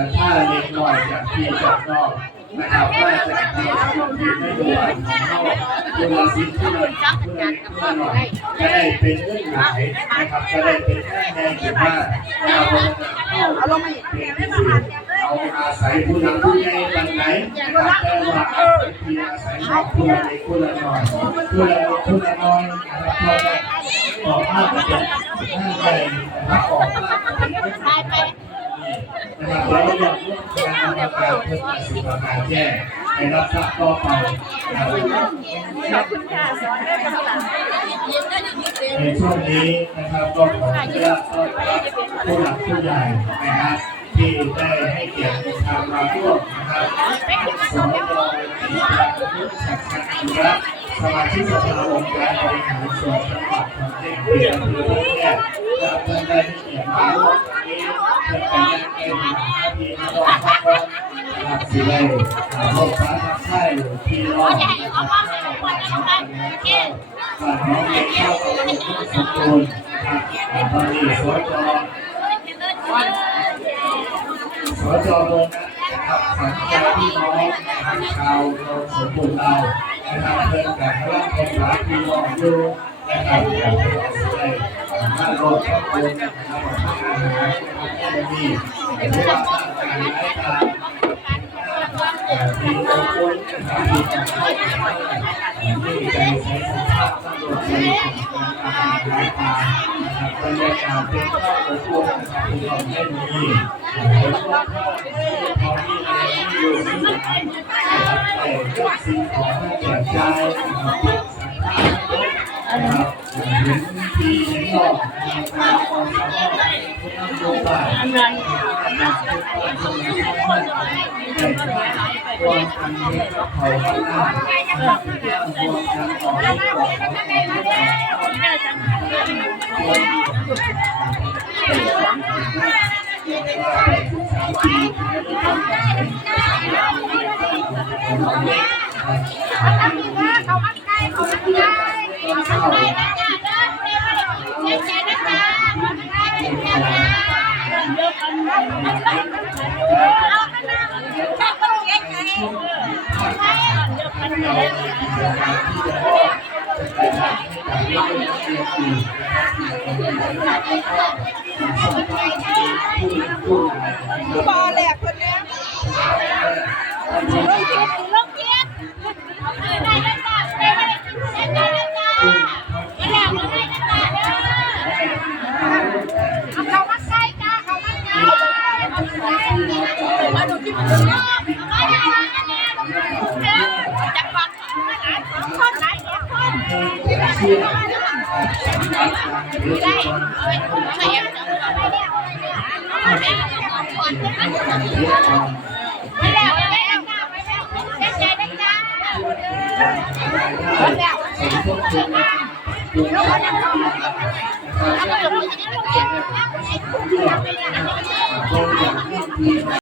สัญชาติเล็กน้อยจากพี่จากนอกนะครับมาจากที่ไม่รู้ว่าโลกตัวละสิบตัวละตัวหน่อยก็ได้เป็นเรื่องหลายนะครับก็ได้เป็นแค่แนวที่ว่าเอาลงมาเอาอาศัยผู้นำผู้ใหญ่บันไหนนะครับแต่ว่าที่อาศัยผู้ละเล็กผู้ละน้อยผู้ละน้อยนะครับพอได้ออกมาเป็นหน้าใจนะครับออกมาเป็นเรื่องนะครับแล้วก็ยังร่วมคณะกรรมการเพื่อสุขภาพแย่ในรับทราบต่อไปในช่วงนี้นะครับก็ขออนุญาตต้อนรับผู้หลักผู้ใหญ่นะครับที่ได้ให้เกียรติทางมาร่วมนะครับสมรภูมิชักชักครับสมาชิกสภาองค์การบริหารส่วนจังหวัดขอนแก่นที่อำเภอพบแก้วและท่านได้ให้เกียรติมาร่วมนี้เพื่อเป็นการเก็บหาที่น้องพักผ่อนนะครับสิได้โรคฟ้าทับไส้ที่น้องนะครับบ้านน้องเด็กเข้ากับลูกสมบูรณ์นะครับตอนนี้สจเบอร์นะครับสัญญาพี่น้องชาวสมบูรณ์เรานะครับเพื่อนกันร่วมกันหลายพี่น้องอยู่นะครับอยากให้เราได้มาโรคครอบครัวนะครับอาหารที่มีเรื่องการหลายตาที่ต้องคุ้นนะครับที่ต้องเข้าใจที่ใจใช้สัมผัสต้องดูใจของอาหารหลายตานะครับบรรยากาศเป็นครอบครัวนะครับที่เราได้มีเป็นครอบครัวพอมีอะไรที่อยู่ที่ไหนนะครับแต่เรื่องสิ่งของแจกจ่ายนะครับเห็นที่เห็นหลอกนะครับความสามารถผู้นำโยบายความอันนี้ก็เขาข้างหน้าเรื่องรวมกันต่อที่ต่อบอแหลกคนนี้ลงเกียร์ได้แล้วจ้ะได้แล้วจ้ะมาแล้วมาได้จ้ะเอาเขามาใส่จ้าเขามาใส่มาดูที่มันเยอะมาได้มาเนี่ยจับฟังคนไหนคนได้เอาไปใส่ยังจะไม่ได้มาแล้วเจ๊ได้จ้ามาแล้ว